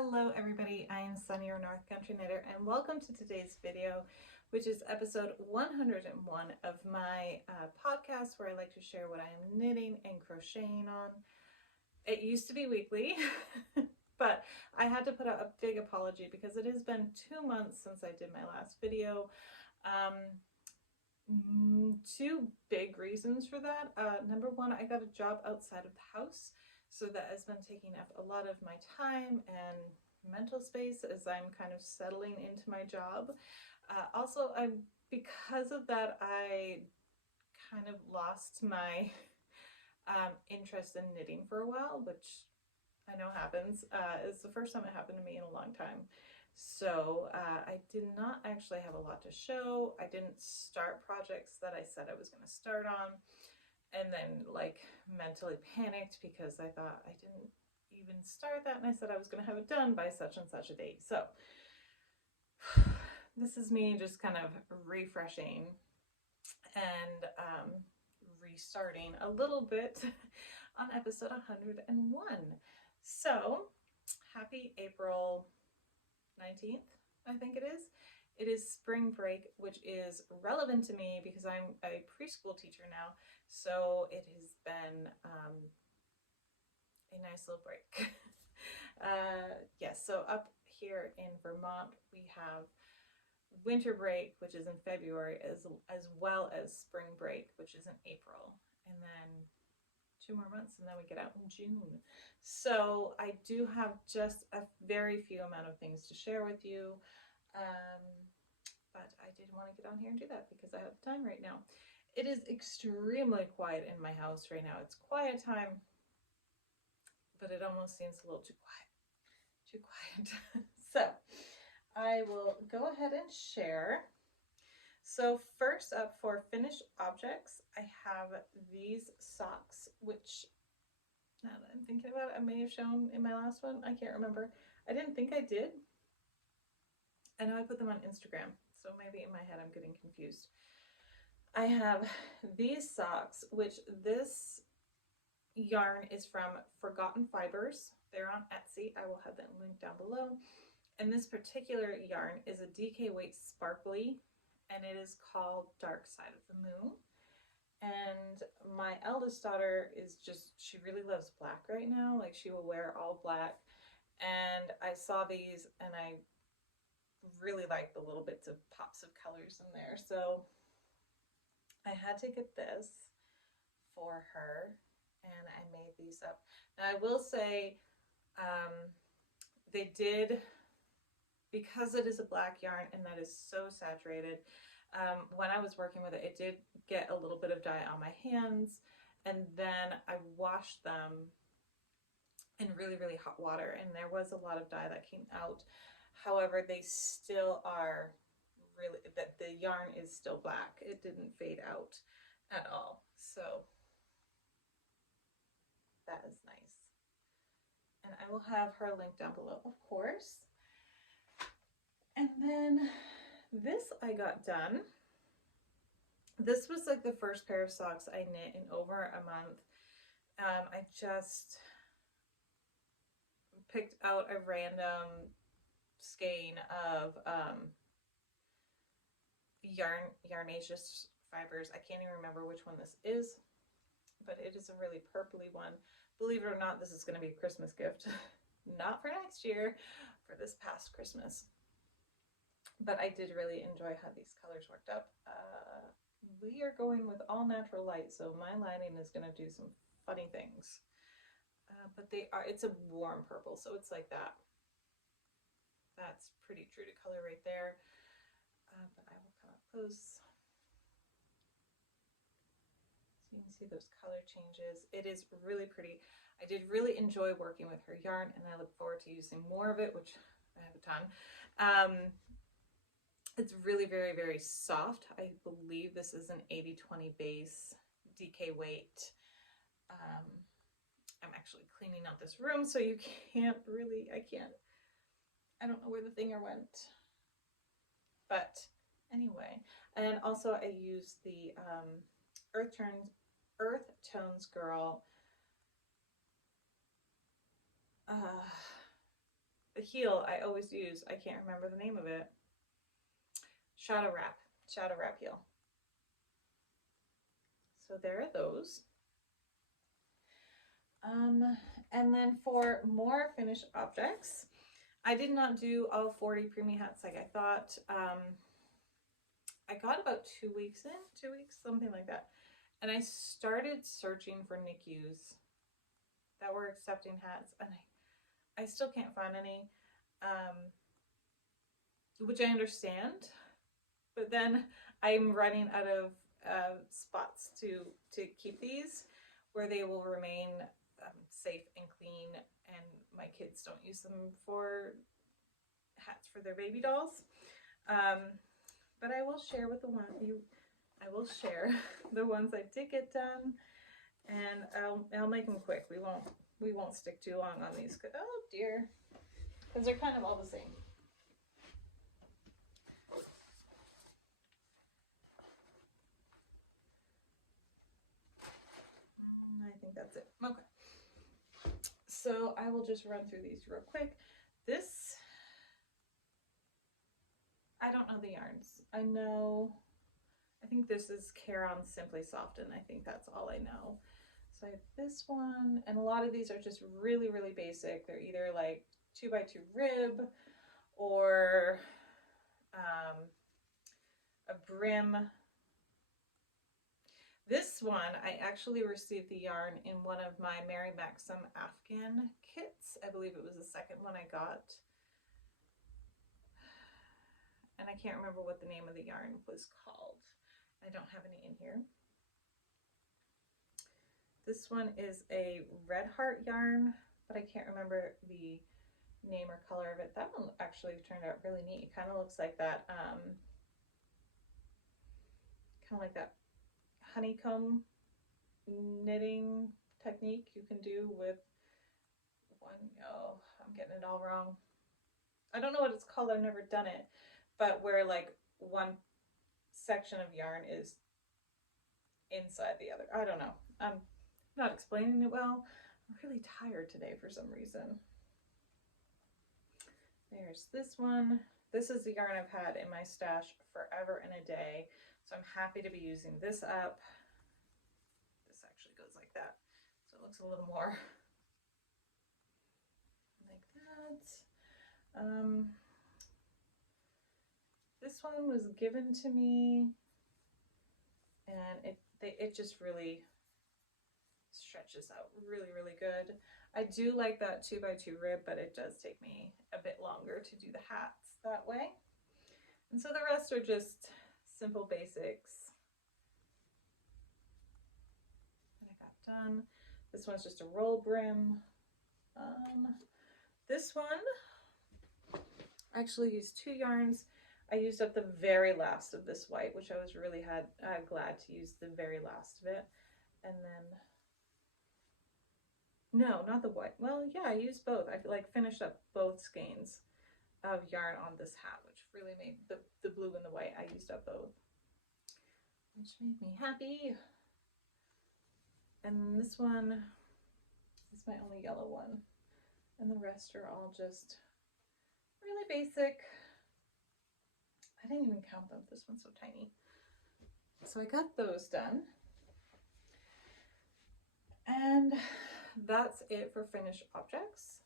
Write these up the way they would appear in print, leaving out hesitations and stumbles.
Hello everybody, I am Sunny, your North Country Knitter, and welcome to today's video, which is episode 101 of my podcast where I like to share what I am knitting and crocheting on. It used to be weekly, but I had to put out a big apology because it has been 2 months since I did my last video. Two big reasons for that. Number one, I got a job outside of the house. So that has been taking up a lot of my time and mental space as I'm kind of settling into my job. Also, because of that, I kind of lost my interest in knitting for a while, which I know happens. It's the first time it happened to me in a long time. So I did not actually have a lot to show. I didn't start projects that I said I was going to start on. And then like mentally panicked because I thought I didn't even start that and I said I was going to have it done by such and such a date. So this is me just kind of refreshing and restarting a little bit on episode 101. So happy April 19th, I think it is. It is spring break, which is relevant to me because I'm a preschool teacher now. So it has been a nice little break. Yes, so up here in Vermont, we have winter break, which is in February, as well as spring break, which is in April. And then 2 more months and then we get out in June. So I do have just a very few amount of things to share with you. But I did want to get on here and do that because I have time right now. It is extremely quiet in my house right now. It's quiet time, but it almost seems a little too quiet. Too quiet. So I will go ahead and share. So first up, for finished objects, I have these socks, which now that I'm thinking about it, I may have shown in my last one. I can't remember. I didn't think I did. I know I put them on Instagram, so maybe in my head I'm getting confused. I have these socks, which this yarn is from Forgotten Fibers. They're on Etsy. I will have that link down below. And this particular yarn is a DK Weight Sparkly, and it is called Dark Side of the Moon. And my eldest daughter is just, she really loves black right now. Like, she will wear all black. And I saw these and I really like the little bits of pops of colors in there. So I had to get this for her and I made these up. Now I will say they did, because it is a black yarn and that is so saturated, when I was working with it, it did get a little bit of dye on my hands, and then I washed them in really, really hot water, and there was a lot of dye that came out. However, they still are really, that the yarn is still black. It didn't fade out at all. So that is nice. And I will have her link down below, of course. And then this I got done. This was like the first pair of socks I knit in over a month. I just picked out a random skein of Yarnaceous fibers. I can't even remember which one this is, but it is a really purpley one. Believe it or not, this is going to be a Christmas gift. Not for next year, for this past Christmas. But I did really enjoy how these colors worked out. We are going with all natural light, so my lighting is going to do some funny things. But it's a warm purple, so it's like that. That's pretty true to color right there. But I will come up close so you can see those color changes. It is really pretty. I did really enjoy working with her yarn, and I look forward to using more of it, which I have a ton. It's really very, very soft. I believe this is an 80/20 base DK weight. I'm actually cleaning out this room, so you can't really, I don't know where the thinger went. But anyway, and also I used the Earth Tones Girl The heel I always use, I can't remember the name of it. Shadow wrap heel. So there are those. And then for more finished objects, I did not do all 40 preemie hats like I thought. I got about 2 weeks in, 2 weeks, something like that. And I started searching for NICUs that were accepting hats, and I still can't find any, which I understand. But then I'm running out of spots to keep these where they will remain safe and clean, and my kids don't use them for hats for their baby dolls. But I will share with the one you. I will share the ones I did get done, and I'll make them quick. We won't stick too long on these. Oh dear, because they're kind of all the same. I think that's it. Okay. So I will just run through these real quick. This, I don't know the yarns. I think this is Caron Simply Soften. I think that's all I know. So I have this one, and a lot of these are just really, really basic. They're either like 2x2 rib or a brim. This one, I actually received the yarn in one of my Mary Maxim Afghan kits. I believe it was the second one I got. And I can't remember what the name of the yarn was called. I don't have any in here. This one is a Red Heart yarn, but I can't remember the name or color of it. That one actually turned out really neat. It kind of looks like that, honeycomb knitting technique you can do with one. Oh, I'm getting it all wrong. I don't know what it's called. I've never done it, but where like one section of yarn is inside the other. I don't know. I'm not explaining it well. I'm really tired today for some reason. There's this one. This is the yarn I've had in my stash forever and a day. So I'm happy to be using this up. This actually goes like that. So it looks a little more like that. This one was given to me, and it just really stretches out really, really good. I do like that 2x2 rib, but it does take me a bit longer to do the hats that way. And so the rest are just simple basics that I got done. This one's just a roll brim. This one, I actually used 2 yarns. I used up the very last of this white, which I was really glad to use the very last of it. And then, no, not the white. Well, yeah, I used both. I like finished up both skeins of yarn on this hat, which really made the blue and the white. I used up both, which made me happy. And this one is my only yellow one, and the rest are all just really basic. I didn't even count them. This one's so tiny. So I got those done. And that's it for finished objects.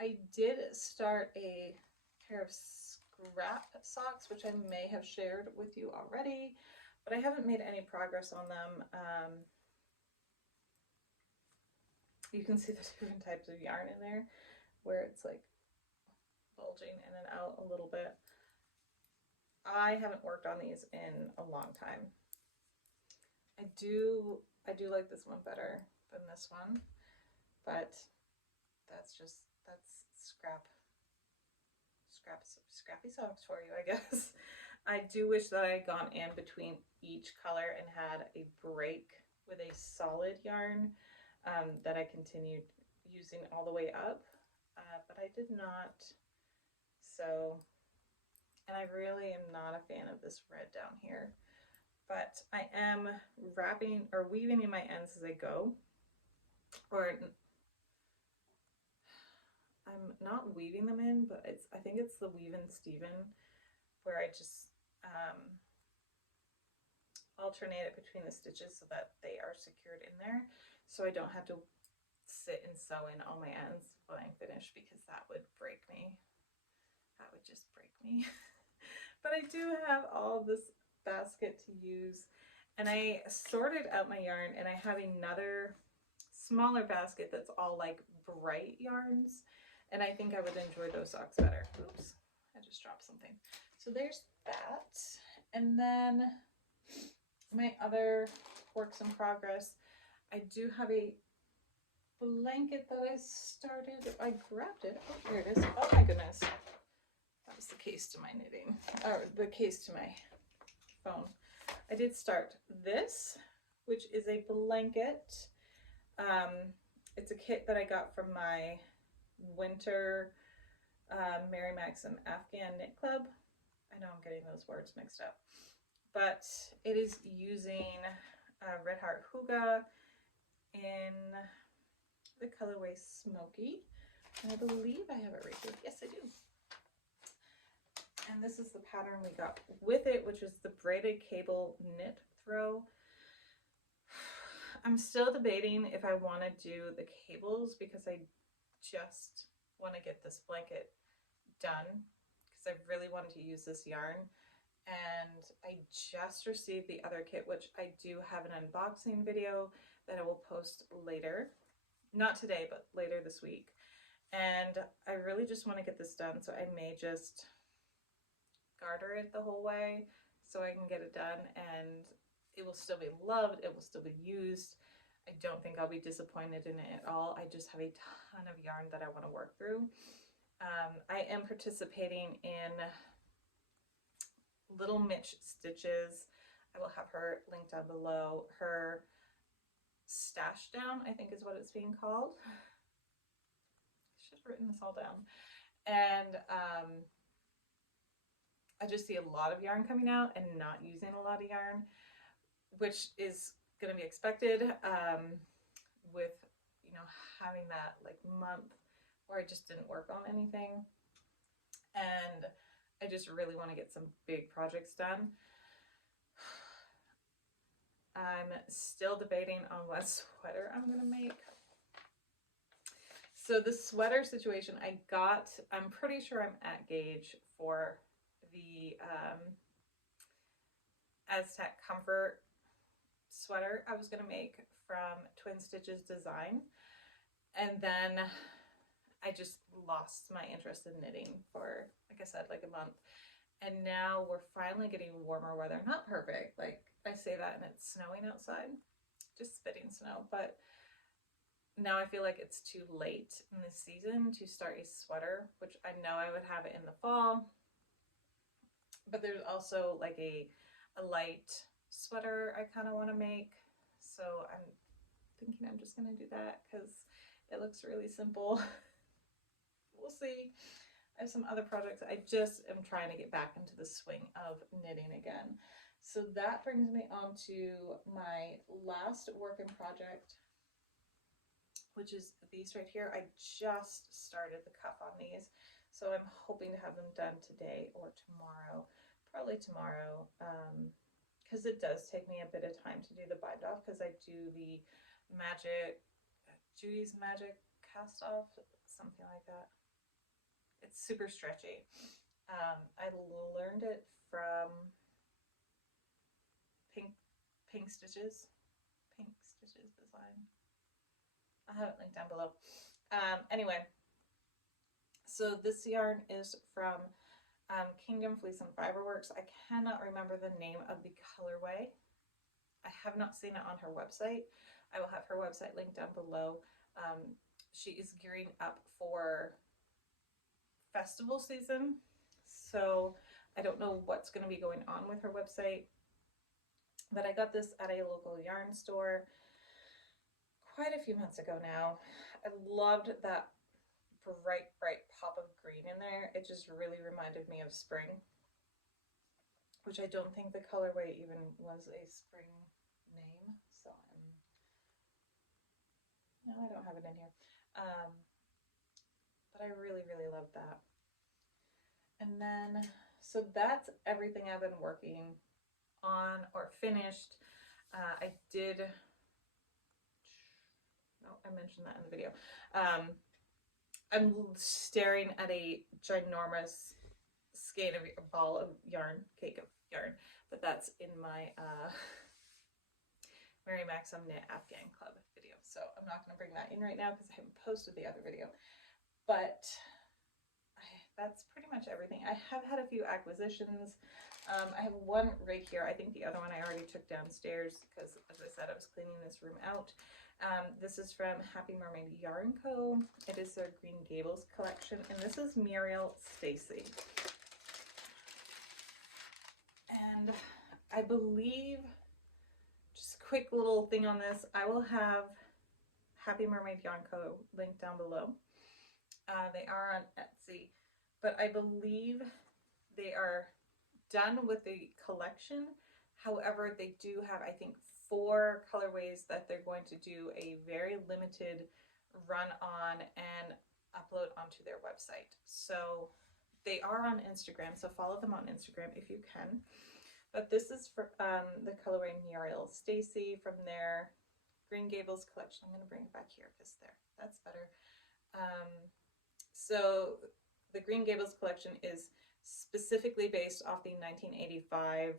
I did start a pair of scrap socks, which I may have shared with you already, but I haven't made any progress on them. You can see the different types of yarn in there, where it's like bulging in and out a little bit. I haven't worked on these in a long time. I do like this one better than this one, but that's scrappy socks for you, I guess. I do wish that I had gone in between each color and had a break with a solid yarn that I continued using all the way up, but I did not. So, and I really am not a fan of this red down here, but I am wrapping or weaving in my ends as I go, or I'm not weaving them in, but I think it's the Weave and Steven, where I just alternate it between the stitches so that they are secured in there, so I don't have to sit and sew in all my ends when I'm finished, because that would break me. That would just break me. But I do have all this basket to use, and I sorted out my yarn, and I have another smaller basket that's all like bright yarns, and I think I would enjoy those socks better. Oops, I just dropped something. So there's that. And then my other works in progress, I do have a blanket that I started. I grabbed it. Oh, here it is. Oh my goodness. That was the case to my knitting, or the case to my phone. I did start this, which is a blanket. It's a kit that I got from my winter Mary Max and Afghan Knit Club. I know I'm getting those words mixed up, but it is using Red Heart Huga in the colorway Smoky, and I believe I have it right here. Yes, I do. And this is the pattern we got with it, which is the braided cable knit throw. I'm still debating if I want to do the cables, because I just want to get this blanket done, because I really wanted to use this yarn. And I just received the other kit, which I do have an unboxing video that I will post later. Not today, but later this week. And I really just want to get this done, so I may just garter it the whole way so I can get it done, and it will still be loved, it will still be used. I don't think I'll be disappointed in it at all. I just have a ton of yarn that I want to work through. I am participating in Little Mitch Stitches. I will have her linked down below. Her Stash Down, I think is what it's being called. I should have written this all down. And I just see a lot of yarn coming out and not using a lot of yarn, which is going to be expected with, you know, having that like month where I just didn't work on anything. And I just really want to get some big projects done. I'm still debating on what sweater I'm going to make. So the sweater situation I'm pretty sure I'm at gauge for the Aztec Comfort sweater I was going to make from Twin Stitches Design. And then I just lost my interest in knitting for, like I said, like a month. And now we're finally getting warmer weather. Not perfect, like I say that and it's snowing outside, just spitting snow, but now I feel like it's too late in the season to start a sweater, which I know I would have it in the fall. But there's also like a light sweater I kind of want to make. So I'm thinking I'm just going to do that because it looks really simple. We'll see. I have some other projects. I just am trying to get back into the swing of knitting again. So that brings me on to my last work in project, which is these right here. I just started the cuff on these, so I'm hoping to have them done today or tomorrow, probably tomorrow, because it does take me a bit of time to do the bind off, because I do the Judy's Magic cast off, something like that. It's super stretchy. I learned it from Pink Stitches Design. I'll have it linked down below. Anyway, so this yarn is from Kingdom Fleece and Fiberworks. I cannot remember the name of the colorway. I have not seen it on her website. I will have her website linked down below. She is gearing up for festival season, so I don't know what's going to be going on with her website, but I got this at a local yarn store quite a few months ago now. I loved that bright pop of green in there. It just really reminded me of spring, which I don't think the colorway even was a spring name, so no, I don't have it in here. but I really, really love that. And then, so that's everything I've been working on or finished. I did, no, I mentioned that in the video. I'm staring at a ginormous skein of a ball of yarn, cake of yarn, but that's in my Mary Maxim Knit Afghan Club video. So I'm not going to bring that in right now because I haven't posted the other video. But that's pretty much everything. I have had a few acquisitions. I have one right here. I think the other one I already took downstairs because, as I said, I was cleaning this room out. This is from Happy Mermaid Yarn Co. It is their Green Gables collection, and this is Muriel Stacy. And I believe, just a quick little thing on this, I will have Happy Mermaid Yarn Co. linked down below. They are on Etsy, but I believe they are done with the collection. However, they do have, I think, 4 colorways that they're going to do a very limited run on and upload onto their website. So they are on Instagram, so follow them on Instagram if you can. But this is for the colorway Muriel Stacy from their Green Gables collection. I'm going to bring it back here because that's better. So the Green Gables collection is specifically based off the 1985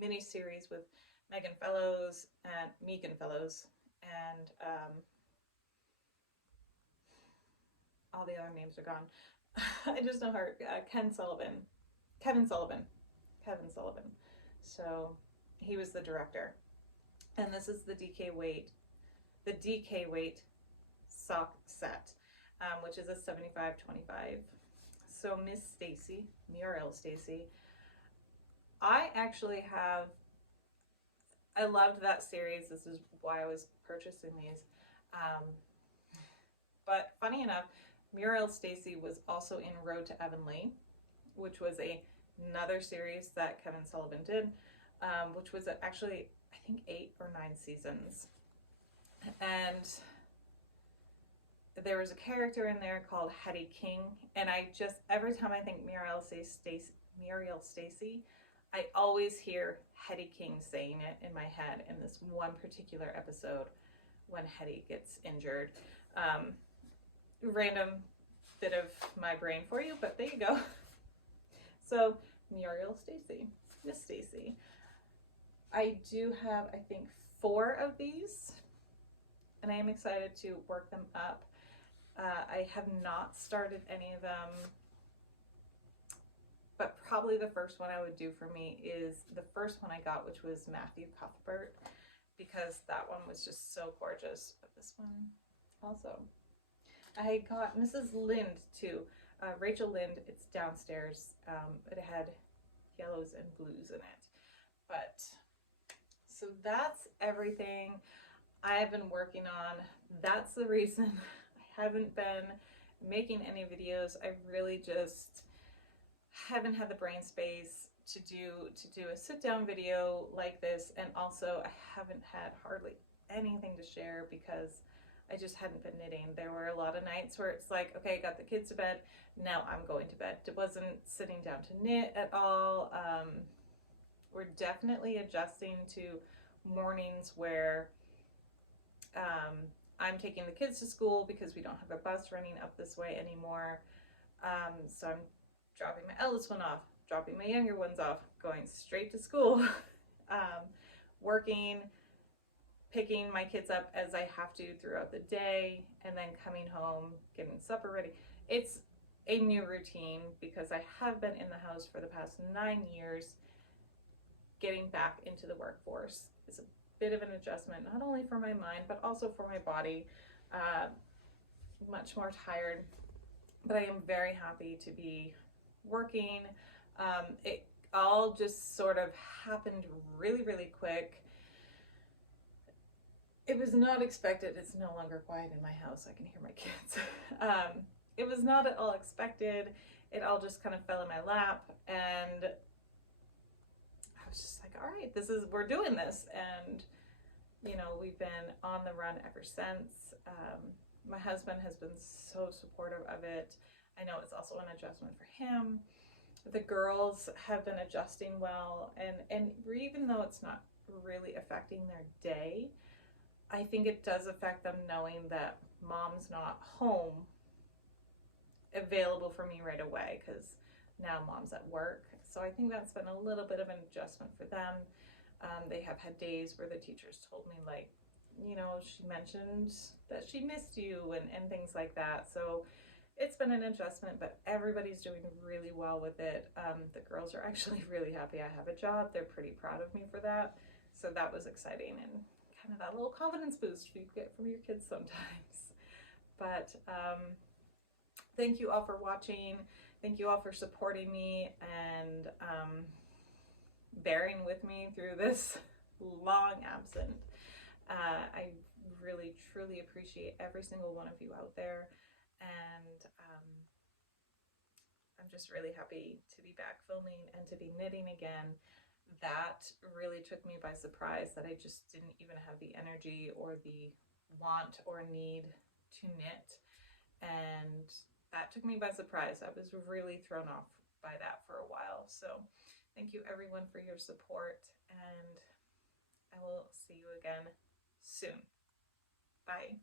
mini-series with Megan Fellows and Megan Fellows and all the other names are gone. I just know her, Kevin Sullivan. So he was the director. And this is the DK weight sock set, which is a 75-25. So Miss Stacy, Muriel Stacy, I loved that series. This is why I was purchasing these. But funny enough, Muriel Stacy was also in Road to Avonlea, which was another series that Kevin Sullivan did, which was actually, I think, 8 or 9 seasons. And there was a character in there called Hetty King, and every time I think Muriel Stacy, I always hear Hetty King saying it in my head in this one particular episode when Hetty gets injured. Random bit of my brain for you, but there you go. So Muriel Stacy, Miss Stacy. I do have, I think, 4 of these, and I am excited to work them up. I have not started any of them, but probably the first one I would do for me is the first one I got, which was Matthew Cuthbert, because that one was just so gorgeous. But this one also. I got Mrs. Lind too, Rachel Lind. It's downstairs. It had yellows and blues in it. But so that's everything I've been working on. That's the reason I haven't been making any videos. I really just haven't had the brain space to do a sit-down video like this, and also I haven't had hardly anything to share because I just hadn't been knitting. There were a lot of nights where it's like, okay, I got the kids to bed, now I'm going to bed. It wasn't sitting down to knit at all. We're definitely adjusting to mornings where I'm taking the kids to school because we don't have a bus running up this way anymore. So I'm dropping my eldest one off, dropping my younger ones off, going straight to school, working, picking my kids up as I have to throughout the day, and then coming home, getting supper ready. It's a new routine because I have been in the house for the past 9 years. Getting back into the workforce is a bit of an adjustment, not only for my mind, but also for my body. Much more tired, but I am very happy to be working. It all just sort of happened really, really quick. It was not expected. It's no longer quiet in my house. I can hear my kids. It was not at all expected. It all just kind of fell in my lap, and I was just like, all right, we're doing this. And, you know, we've been on the run ever since. My husband has been so supportive of it. I know it's also an adjustment for him. The girls have been adjusting well, and even though it's not really affecting their day, I think it does affect them knowing that mom's not home available for me right away because now mom's at work. So I think that's been a little bit of an adjustment for them. They have had days where the teachers told me, like, you know, she mentioned that she missed you and things like that. So it's been an adjustment, but everybody's doing really well with it. The girls are actually really happy I have a job. They're pretty proud of me for that. So that was exciting and kind of that little confidence boost you get from your kids sometimes. But thank you all for watching. Thank you all for supporting me and bearing with me through this long absent. I really, truly appreciate every single one of you out there. And I'm just really happy to be back filming and to be knitting again. That really took me by surprise, that I just didn't even have the energy or the want or need to knit. And that took me by surprise. I was really thrown off by that for a while. So thank you everyone for your support, and I will see you again soon. Bye.